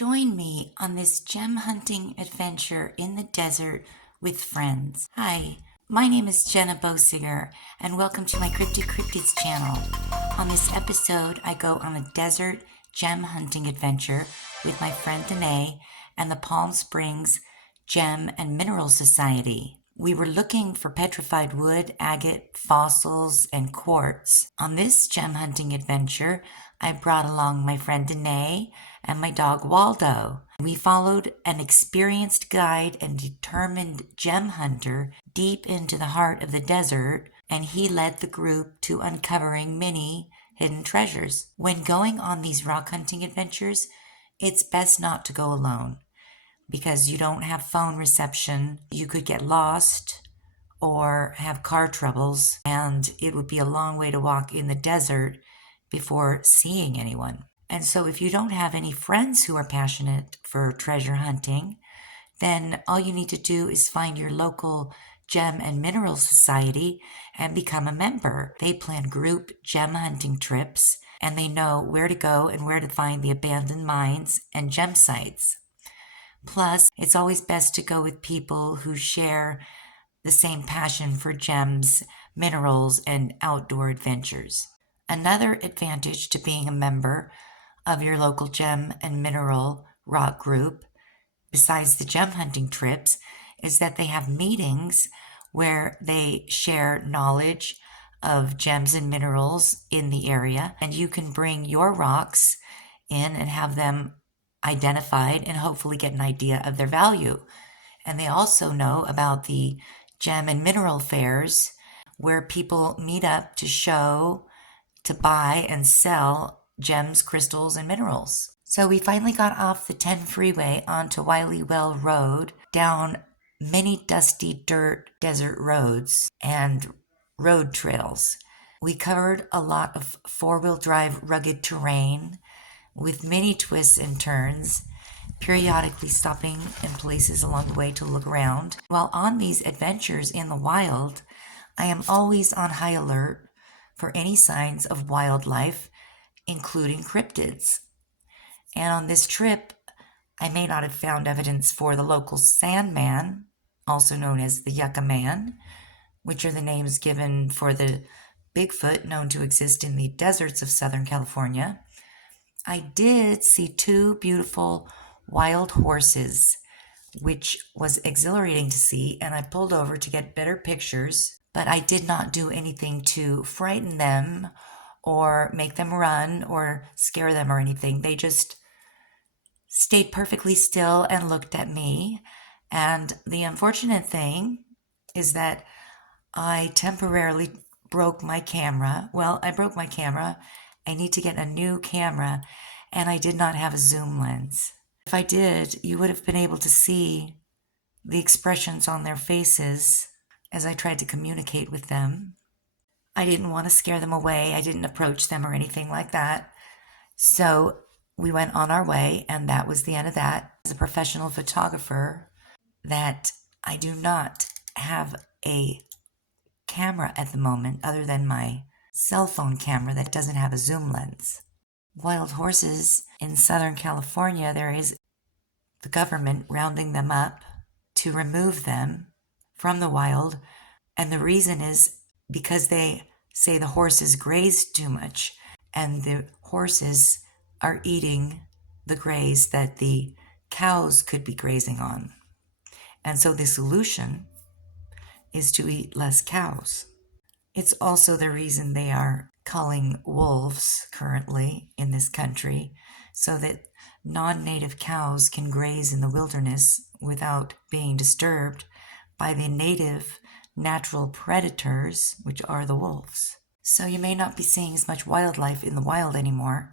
Join me on this gem hunting adventure in the desert with friends. Hi, my name is Jenna Bosinger, and welcome to my Cryptid Cryptids channel. On this episode, I go on a desert gem hunting adventure with my friend Denay and the Palm Springs Gem and Mineral Society. We were looking for petrified wood, agate, fossils, and quartz. On this gem hunting adventure, I brought along my friend Denay and my dog Waldo. We followed an experienced guide and determined gem hunter deep into the heart of the desert, and he led the group to uncovering many hidden treasures. When going on these rock hunting adventures, it's best not to go alone, because you don't have phone reception. You could get lost or have car troubles, and it would be a long way to walk in the desert before seeing anyone. And so if you don't have any friends who are passionate for treasure hunting, then all you need to do is find your local gem and mineral society and become a member. They plan group gem hunting trips, and they know where to go and where to find the abandoned mines and gem sites. Plus, it's always best to go with people who share the same passion for gems, minerals, and outdoor adventures. Another advantage to being a member of your local gem and mineral rock group, besides the gem hunting trips, is that they have meetings where they share knowledge of gems and minerals in the area, and you can bring your rocks in and have them identified and hopefully get an idea of their value. And they also know about the gem and mineral fairs where people meet up to show, to buy and sell gems, crystals, and minerals. So we finally got off the 10 freeway onto Wiley Well Road, down many dusty dirt desert roads and road trails. We covered a lot of four-wheel drive rugged terrain with many twists and turns, periodically stopping in places along the way to look around. While on these adventures in the wild, I am always on high alert for any signs of wildlife, including cryptids. And on this trip, I may not have found evidence for the local Sandman, also known as the Yucca Man, which are the names given for the Bigfoot known to exist in the deserts of Southern California. I did see two beautiful wild horses, which was exhilarating to see, and I pulled over to get better pictures, but I did not do anything to frighten them or make them run or scare them or anything. They just stayed perfectly still and looked at me. And the unfortunate thing is that I temporarily broke my camera. Well, I broke my camera. I need to get a new camera, and I did not have a zoom lens. If I did, you would have been able to see the expressions on their faces as I tried to communicate with them. I didn't want to scare them away. I didn't approach them or anything like that. So we went on our way, and that was the end of that. As a professional photographer, that I do not have a camera at the moment other than my cell phone camera that doesn't have a zoom lens. Wild horses in Southern California, there is the government rounding them up to remove them from the wild, and the reason is because they say the horses graze too much, and the horses are eating the graze that the cows could be grazing on. And so the solution is to eat less cows. It's also the reason they are culling wolves currently in this country, so that non-native cows can graze in the wilderness without being disturbed by the native natural predators, which are the wolves. So you may not be seeing as much wildlife in the wild anymore,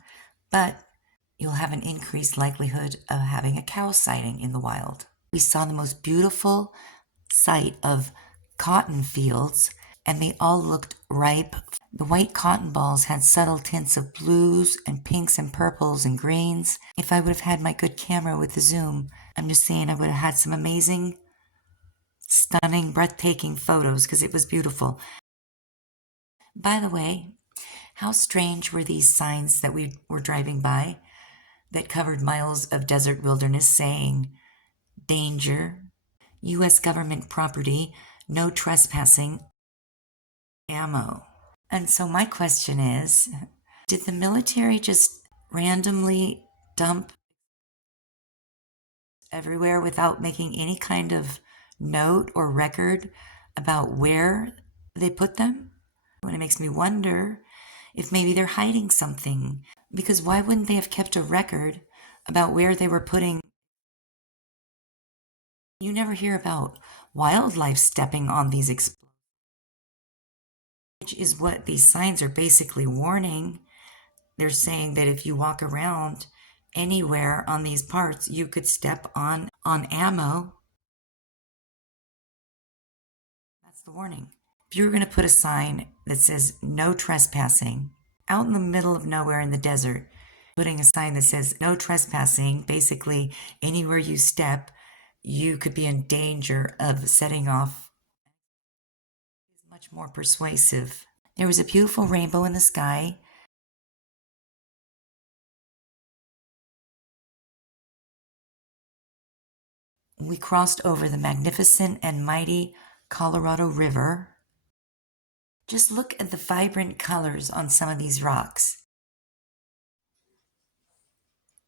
but you'll have an increased likelihood of having a cow sighting in the wild. We saw the most beautiful sight of cotton fields, and they all looked ripe. The white cotton balls had subtle tints of blues and pinks and purples and greens. If I would have had my good camera with the zoom, I'm just saying I would have had some amazing, stunning, breathtaking photos because it was beautiful. By the way, how strange were these signs that we were driving by? that covered miles of desert wilderness saying, "Danger, U.S. government property, no trespassing, ammo." And so my question is, did the military just randomly dump everywhere without making any kind of note or record about where they put them? And it makes me wonder if maybe they're hiding something, because why wouldn't they have kept a record about where they were putting? You never hear about wildlife stepping on these explosives, which is what these signs are basically warning. They're saying that if you walk around anywhere on these parts, you could step on ammo. That's the warning. If you were going to put a sign that says "No trespassing" out in the middle of nowhere in the desert, putting a sign that says "No trespassing," basically anywhere you step, you could be in danger of setting off, is much more persuasive. There was a beautiful rainbow in the sky. We crossed over the magnificent and mighty Colorado River. Just look at the vibrant colors on some of these rocks.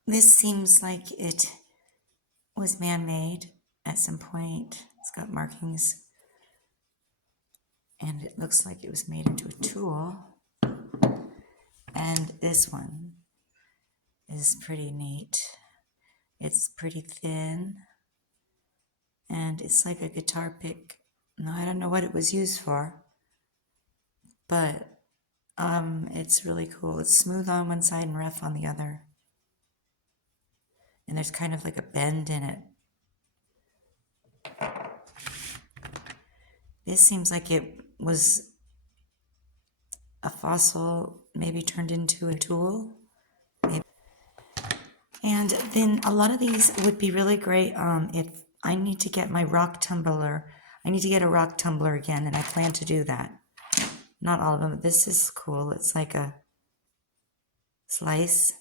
This seems like it was man-made at some point. It's got markings, and it looks like it was made into a tool. And this one is pretty neat. It's pretty thin, and it's like a guitar pick. No, I don't know what it was used for, but it's really cool. It's smooth on one side and rough on the other. And there's kind of like a bend in it. This seems like it was a fossil, maybe turned into a tool. Maybe. And then a lot of these would be really great if I need to get my rock tumbler. I need to get a rock tumbler again, and I plan to do that. Not all of them, but this is cool. It's like a slice.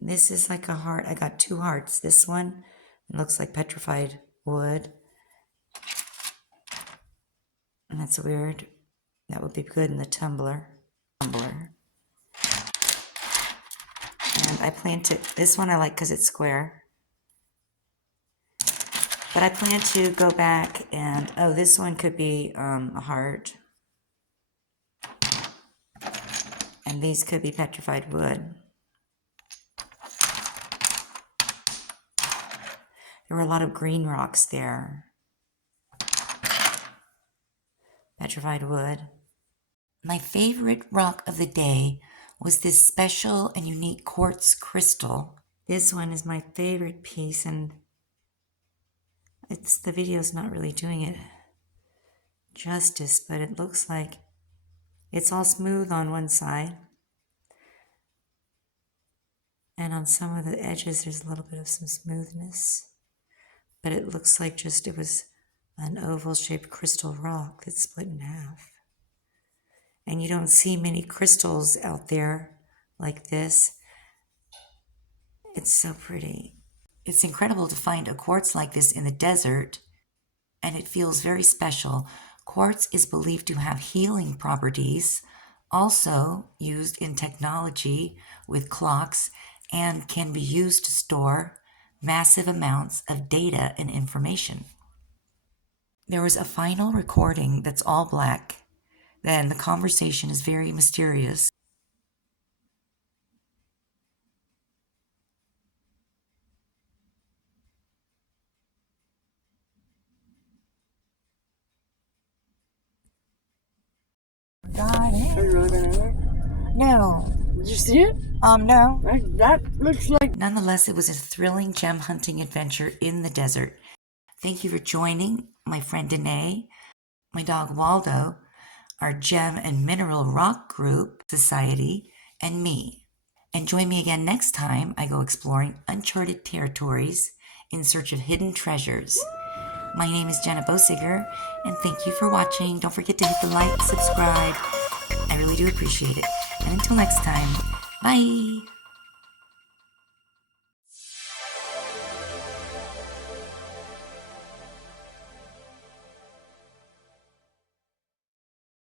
This is like a heart. I got 2 hearts. This one, it looks like petrified wood. And that's weird. That would be good in the tumbler. And I plan to, this one I like because it's square. But I plan to go back and, oh, this one could be a heart. And these could be petrified wood. There were a lot of green rocks there. Petrified wood. My favorite rock of the day was this special and unique quartz crystal. This one is my favorite piece, and the video's not really doing it justice, but it looks like it's all smooth on one side. And on some of the edges, there's a little bit of some smoothness. But it looks like just it was an oval-shaped crystal rock that's split in half. And you don't see many crystals out there like this. It's so pretty. It's incredible to find a quartz like this in the desert, and it feels very special. Quartz is believed to have healing properties, also used in technology with clocks, and can be used to store massive amounts of data and information. There was a final recording that's all black. Then the conversation is very mysterious. Got it. No. Did you see it? No. That looks like... Nonetheless, it was a thrilling gem hunting adventure in the desert. Thank you for joining my friend Denay, my dog Waldo, our Gem and Mineral Rock Group Society, and me. And join me again next time I go exploring uncharted territories in search of hidden treasures. My name is Jenna Bosiger, and thank you for watching. Don't forget to hit the like, subscribe, I really do appreciate it. And until next time, bye!